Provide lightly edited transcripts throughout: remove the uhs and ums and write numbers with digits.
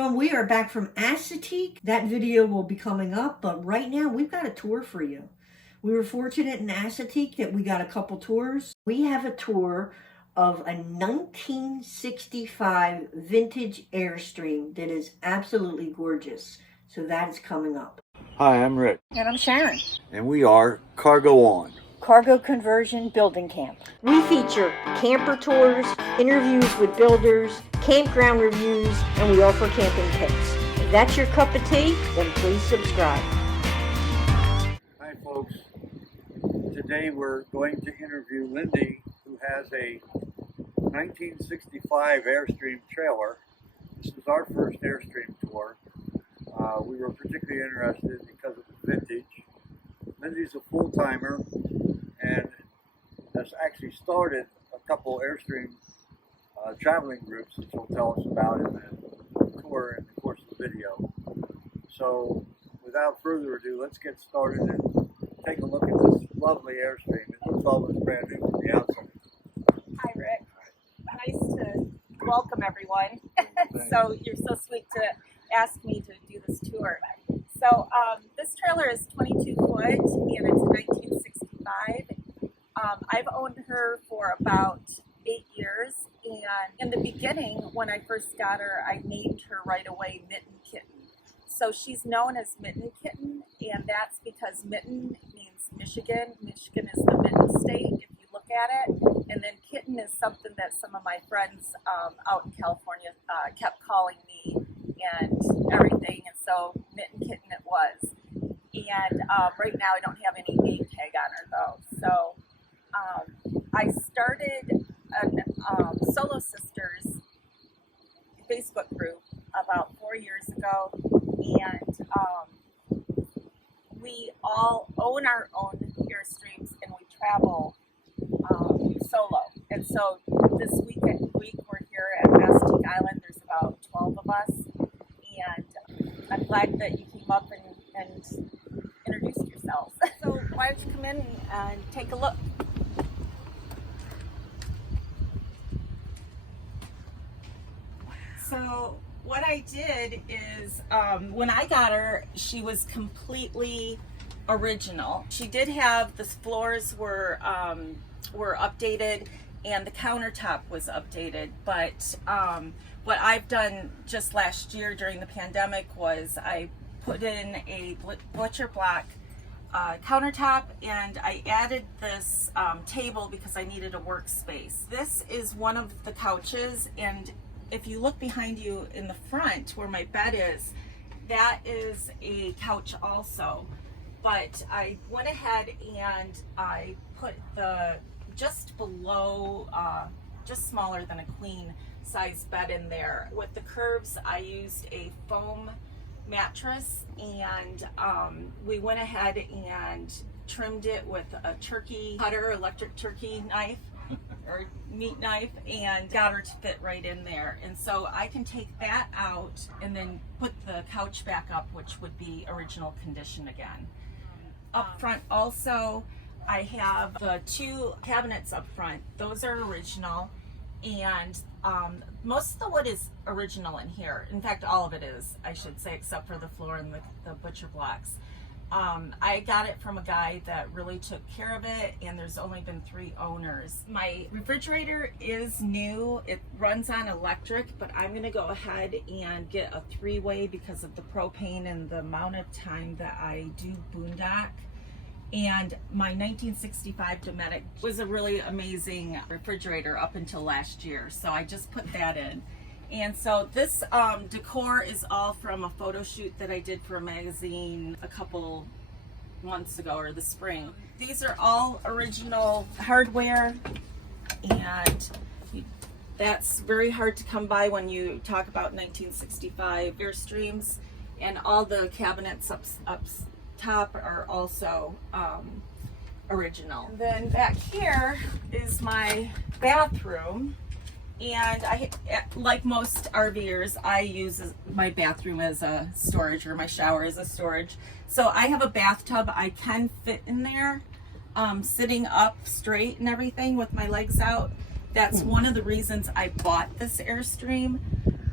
everyone, we are back from Assateague. That video will be coming up, but right now we've got a tour for you. We were fortunate in Assateague that we got a couple tours. We have a tour of a 1965 vintage Airstream that is absolutely gorgeous. So that is coming up. Hi, I'm Rick. And I'm Sharon. And we are Cargo On. Cargo Conversion Building Camp. We feature camper tours, interviews with builders, campground reviews, and we offer camping tips. If that's your cup of tea, then please subscribe. Hi folks. Today we're going to interview Lindsey, who has a 1965 Airstream trailer. This is our first Airstream tour. We were particularly interested because of the vintage. Lindsey's a full-timer and has actually started a couple Airstream traveling groups that she'll tell us about in the tour in the course of the video. So without further ado, let's get started and take a look at this lovely Airstream. It looks almost brand new from the outside. Hi Rick, nice to welcome everyone. So you're so sweet to ask me to do this tour. So this trailer is 22 foot and it's 1965. I've owned her for about 8 years, and in the beginning when I first got her, I named her right away Mitten Kitten. So she's known as Mitten Kitten, and that's because Mitten means Michigan. Michigan is the Mitten State if you look at it, and then Kitten is something that some of my friends out in California kept calling me and everything, and so Mitten Kitten it was. And right now I don't have any name tag on her though. So I started a Solo Sisters Facebook group about 4 years ago, and we all own our own Airstreams and we travel solo. And so this week we're here at Assateague Island. There's about 12 of us, and I'm glad that you came up and introduced yourselves. So why don't you come in and take a look. So what I did is, when I got her, she was completely original. She did have, the floors were updated and the countertop was updated, but what I've done just last year during the pandemic was I put in a butcher block countertop, and I added this table because I needed a workspace. This is one of the couches, and if you look behind you in the front where my bed is, that is a couch also. But I went ahead and I put the just below, just smaller than a queen size bed in there. With the curves, I used a foam mattress, and we went ahead and trimmed it with a turkey cutter, electric turkey knife or meat knife, and got her to fit right in there. And so I can take that out and then put the couch back up, which would be original condition again. Up front also, I have the 2 cabinets up front. Those are original, and most of the wood is original in here. In fact, all of it is, I should say, except for the floor and the butcher blocks. I got it from a guy that really took care of it, and there's only been 3 owners. My refrigerator is new. It runs on electric, but I'm gonna go ahead and get a 3-way because of the propane and the amount of time that I do boondock. And my 1965 Dometic was a really amazing refrigerator up until last year, so I just put that in. And so this decor is all from a photo shoot that I did for a magazine a couple months ago, or the spring. These are all original hardware, and that's very hard to come by when you talk about 1965 Airstreams. And all the cabinets up top are also original. And then back here is my bathroom. And I, like most RVers, I use my bathroom as a storage, or my shower as a storage. So I have a bathtub I can fit in there, sitting up straight and everything with my legs out. That's one of the reasons I bought this Airstream.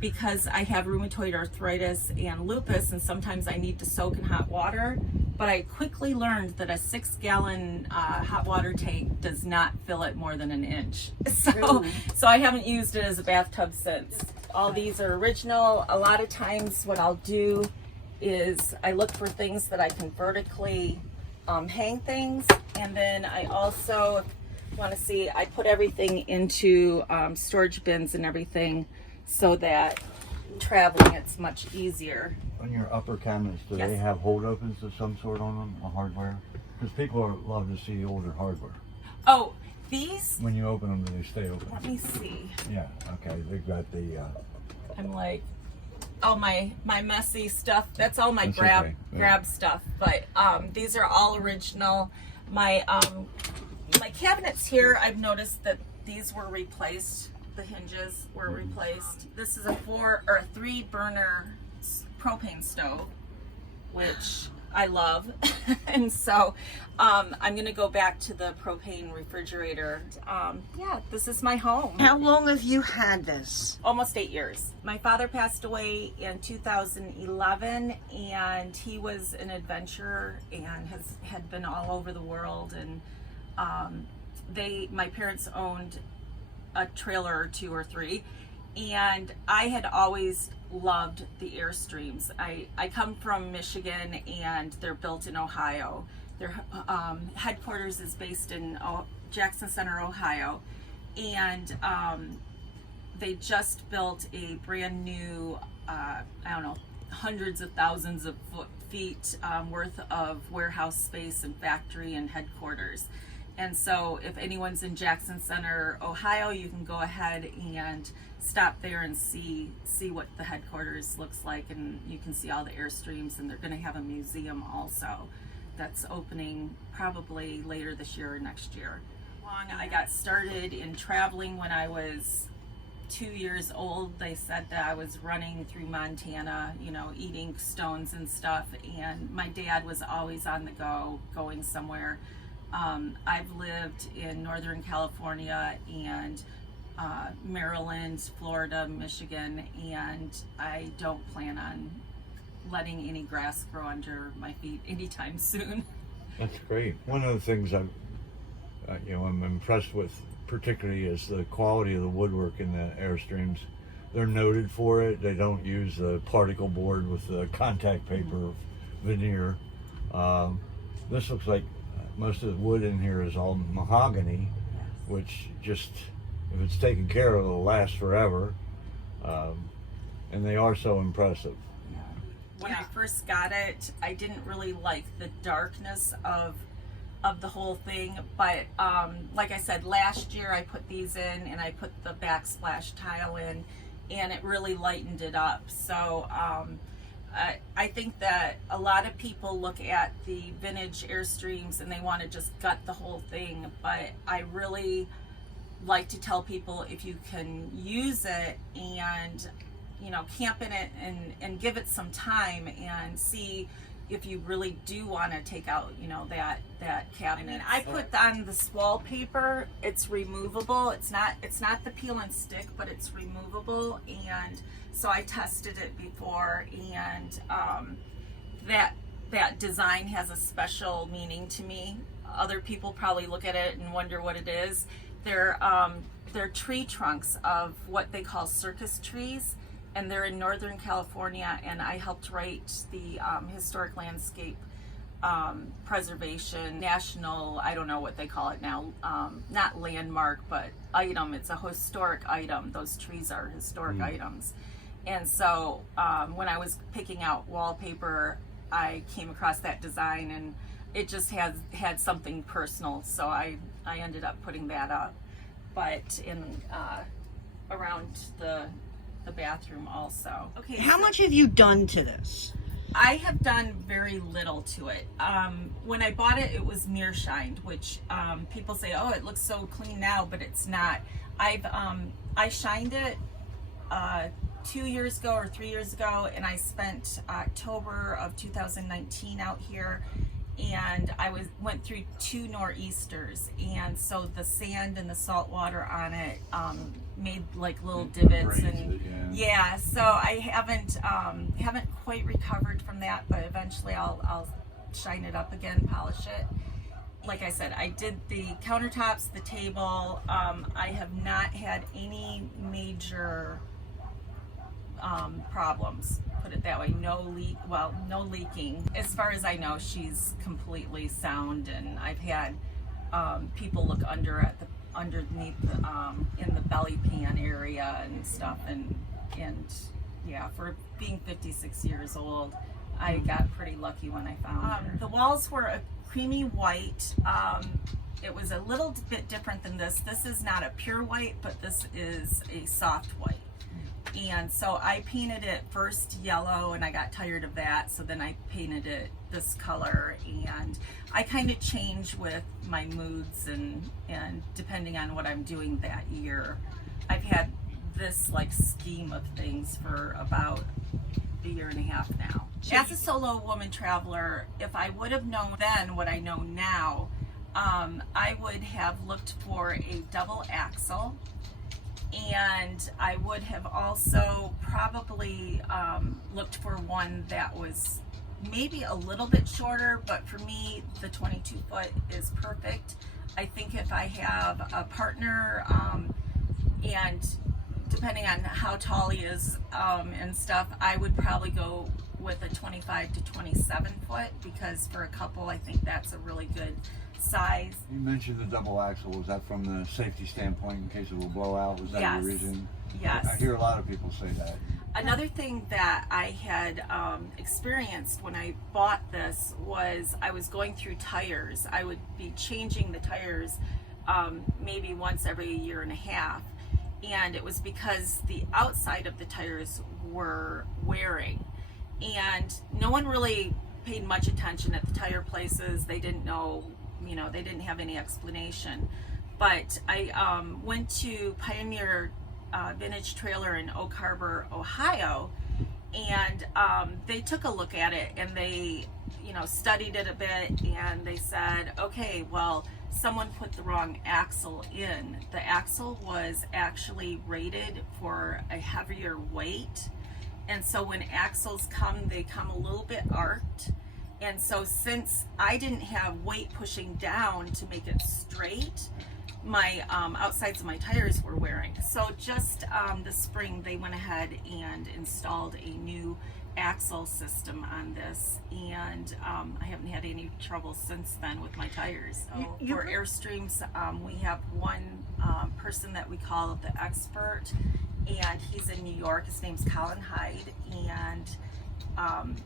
because I have rheumatoid arthritis and lupus, and sometimes I need to soak in hot water. But I quickly learned that a 6-gallon hot water tank does not fill it more than an inch. So I haven't used it as a bathtub since. All these are original. A lot of times what I'll do is I look for things that I can vertically hang things, and then I also want to see, I put everything into storage bins and everything so that traveling it's much easier. On your upper cabinets, do Yes. they have hold opens of some sort on them, or hardware? Because love to see older hardware. Oh, these, When you open them, do they stay open? let me see. Yeah, okay, they've got the, I'm like, oh, my messy stuff, that's all my That's grab okay, yeah. grab stuff. But these are all original. My cabinets here, I've noticed that these were replaced. The hinges were replaced. This is a 3 burner propane stove, which I love. And so I'm gonna go back to the propane refrigerator. Yeah, this is my home. How long have you had this? Almost 8 years. My father passed away in 2011, and he was an adventurer and had been all over the world. And my parents owned a trailer or 2 or 3, and I had always loved the Airstreams. I come from Michigan, and they're built in Ohio. Their headquarters is based in Jackson Center, Ohio, and they just built a brand new, I don't know, hundreds of thousands of feet worth of warehouse space and factory and headquarters. And so if anyone's in Jackson Center, Ohio, you can go ahead and stop there and see what the headquarters looks like, and you can see all the Airstreams, and they're going to have a museum also that's opening probably later this year or next year. I got started in traveling when I was 2 years old. They said that I was running through Montana, eating stones and stuff, and my dad was always on the go, going somewhere. I've lived in Northern California and Maryland, Florida, Michigan, and I don't plan on letting any grass grow under my feet anytime soon. That's great. One of the things I'm impressed with particularly is the quality of the woodwork in the Airstreams. They're noted for it. They don't use a particle board with the contact paper veneer. This looks like most of the wood in here is all mahogany, which just, if it's taken care of, it'll last forever. And they are so impressive. When I first got it, I didn't really like the darkness of the whole thing, but like I said, last year I put these in, and I put the backsplash tile in, and it really lightened it up. So I think that a lot of people look at the vintage Airstreams and they want to just gut the whole thing, but I really like to tell people, if you can use it and camp in it and give it some time and see if you really do want to take out that cabinet. I put on this wallpaper. It's removable. It's not the peel and stick, but it's removable, and so I tested it before, and that design has a special meaning to me. Other people probably look at it and wonder what it is. They're tree trunks of what they call circus trees, and they're in Northern California, and I helped write the historic landscape preservation national, I don't know what they call it now, not landmark, but item. It's a historic item. Those trees are historic items. And so when I was picking out wallpaper, I came across that design, and it just had something personal, so I ended up putting that up. But in around the bathroom also. Okay. How much have you done to this? I have done very little to it. When I bought it, it was mirror shined, which people say, oh, it looks so clean now, but it's not. I shined it 2 years ago or 3 years ago, and I spent October of 2019 out here, and I went through 2 nor'easters, and so the sand and the salt water on it made like little divots, Brains and it, yeah. So I haven't quite recovered from that, but eventually I'll shine it up again, polish it. Like I said, I did the countertops, the table. I have not had any major problems, put it that way. No leaking. As far as I know, she's completely sound, and I've had people look underneath in the belly pan area and stuff, and yeah, for being 56 years old, I got pretty lucky when I found her. The walls were a creamy white. It was a little bit different than this. This is not a pure white, but this is a soft white. And so I painted it first yellow, and I got tired of that, so then I painted it this color, and I kind of change with my moods and depending on what I'm doing that year. I've had this like scheme of things for about a year and a half now. As a solo woman traveler, if I would have known then what I know now, I would have looked for a double axle. And I would have also probably looked for one that was maybe a little bit shorter, but for me, the 22 foot is perfect. I think if I have a partner, and depending on how tall he is and stuff, I would probably go with a 25 to 27 foot, because for a couple, I think that's a really good size. You mentioned the double axle. Was that from the safety standpoint in case of a blowout? Was that Yes. the reason? Yes. I hear a lot of people say that. Another thing that I had experienced when I bought this was I was going through tires. I would be changing the tires maybe once every year and a half. And it was because the outside of the tires were wearing. And no one really paid much attention at the tire places. They didn't know, they didn't have any explanation. But I went to Pioneer Vintage Trailer in Oak Harbor, Ohio, and they took a look at it, and they studied it a bit, and they said, okay, well, someone put the wrong axle in. The axle was actually rated for a heavier weight, and so when axles come, they come a little bit arced. And so since I didn't have weight pushing down to make it straight, my outsides of my tires were wearing. So just this spring, they went ahead and installed a new axle system on this, and I haven't had any trouble since then with my tires. So for Airstreams, we have one person that we call the expert, and he's in New York. His name's Colin Hyde, and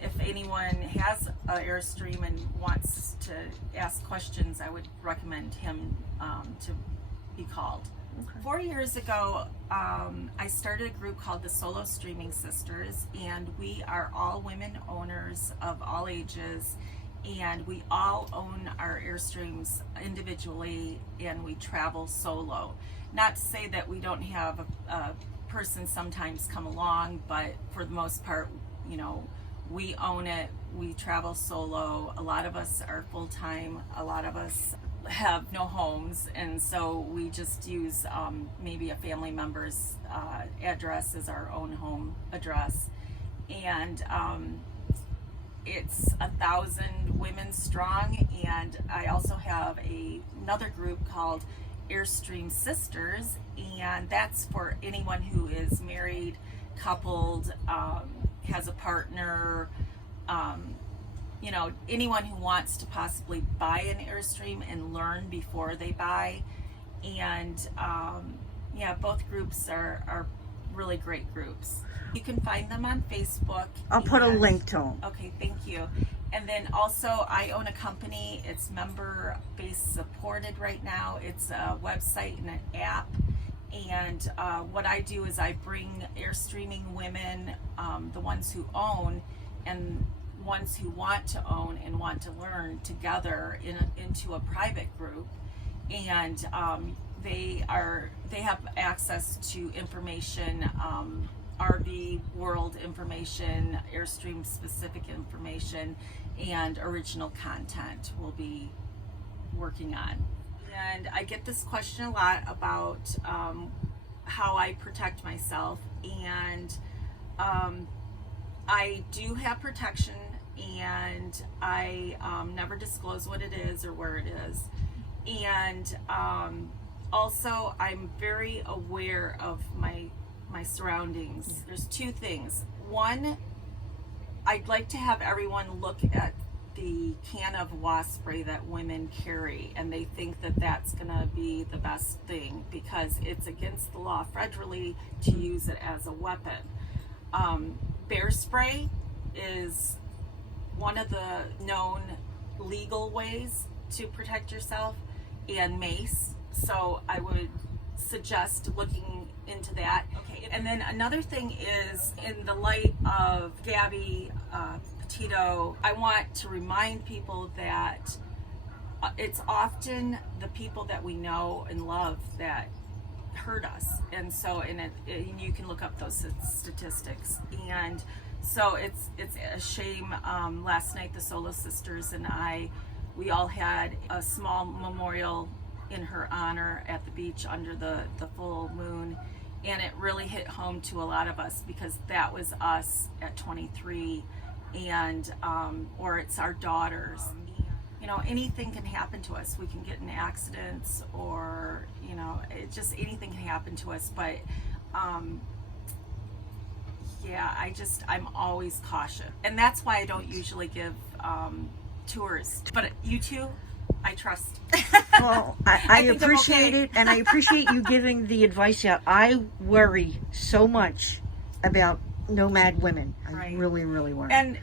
if anyone has an Airstream and wants to ask questions, I would recommend him to be called. Okay. 4 years ago, I started a group called the Solo Streaming Sisters, and we are all women owners of all ages, and we all own our Airstreams individually, and we travel solo. Not to say that we don't have a person sometimes come along, but for the most part, we own it. We travel solo. A lot of us are full-time. A lot of us have no homes, and so we just use maybe a family member's address as our own home address. And it's 1,000 women strong, and I also have another group called Airstream Sisters, and that's for anyone who is married, coupled, has a partner, anyone who wants to possibly buy an Airstream and learn before they buy. And both groups are really great groups. You can find them on Facebook. I'll put a link to them. Okay, thank you. And then also I own a company. It's member-based supported right now. It's a website and an app. And what I do is I bring Airstreaming women, the ones who own and ones who want to own and want to learn together into a private group. And they have access to information, RV world information, Airstream specific information, and original content we'll be working on. And I get this question a lot about how I protect myself, and I do have protection, and I never disclose what it is or where it is. And also, I'm very aware of my surroundings. There's two things. One, I'd like to have everyone look at the can of wasp spray that women carry, and they think that that's gonna be the best thing because it's against the law federally to use it as a weapon. Bear spray is one of the known legal ways to protect yourself, and mace. So I would suggest looking into that. Okay. And then another thing is, in the light of Gabby Petito, I want to remind people that it's often the people that we know and love that hurt us. And so, and you can look up those statistics. And so it's a shame. Last night, the Solo Sisters and we all had a small memorial in her honor at the beach under the full moon, and it really hit home to a lot of us because that was us at 23, and or it's our daughters. You know, anything can happen to us. We can get in accidents, or you know, anything can happen to us. But yeah, I'm always cautious, and that's why I don't usually give tours. But you two, I trust. Well, I appreciate it, and I appreciate you giving the advice out. I worry so much about nomad women. I really worry. And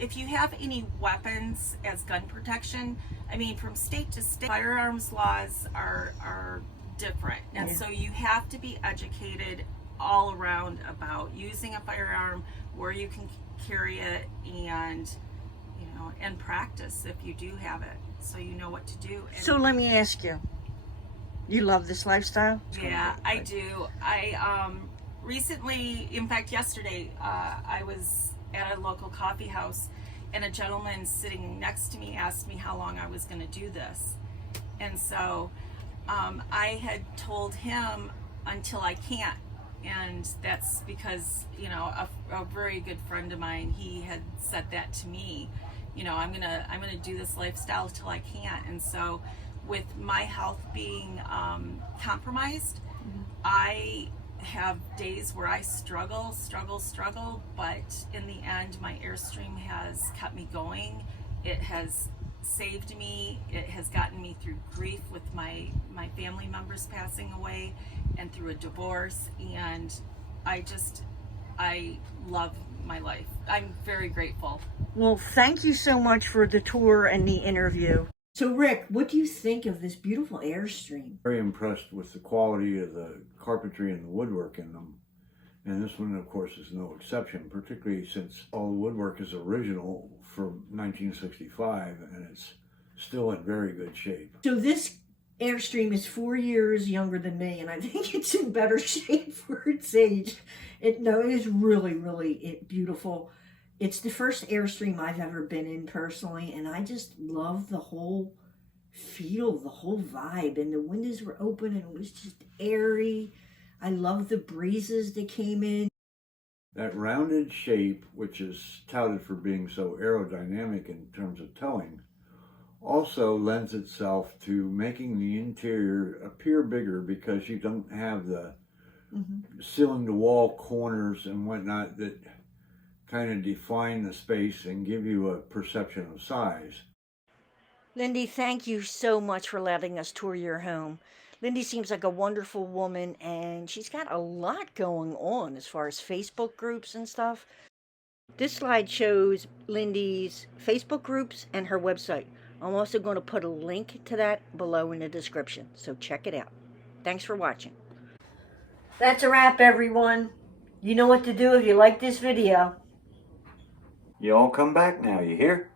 if you have any weapons as gun protection, I mean, from state to state, firearms laws are different, and so you have to be educated all around about using a firearm, where you can carry it, and and practice if you do have it, so you know what to do. So let me ask you, you love this lifestyle? Yeah, I do. I recently, in fact yesterday, I was at a local coffee house, and a gentleman sitting next to me asked me how long I was going to do this. And so I had told him until I can't. And that's because, a very good friend of mine, he had said that to me. I'm gonna do this lifestyle till I can't. And so, with my health being compromised, I have days where I struggle, but in the end, my Airstream has kept me going. It has saved me. It has gotten me through grief with my family members passing away, and through a divorce. And I love my life. I'm very grateful. Well, thank you so much for the tour and the interview. So Rick, what do you think of this beautiful Airstream? Very impressed with the quality of the carpentry and the woodwork in them. And this one, of course, is no exception, particularly since all the woodwork is original from 1965, and it's still in very good shape. So this Airstream is 4 years younger than me, and I think it's in better shape for its age. It is really beautiful. It's the first Airstream I've ever been in personally, and I just love the whole feel, the whole vibe. And the windows were open, and it was just airy. I love the breezes that came in. That rounded shape, which is touted for being so aerodynamic in terms of towing, also lends itself to making the interior appear bigger, because you don't have the ceiling to wall corners and whatnot that kind of define the space and give you a perception of size. Lindsey, thank you so much for letting us tour your home. Lindsey seems like a wonderful woman, and she's got a lot going on as far as Facebook groups and stuff. This slide shows Lindsey's Facebook groups and her website. I'm also going to put a link to that below in the description, so check it out. Thanks for watching. That's a wrap, everyone. You know what to do if you like this video. You all come back now, you hear?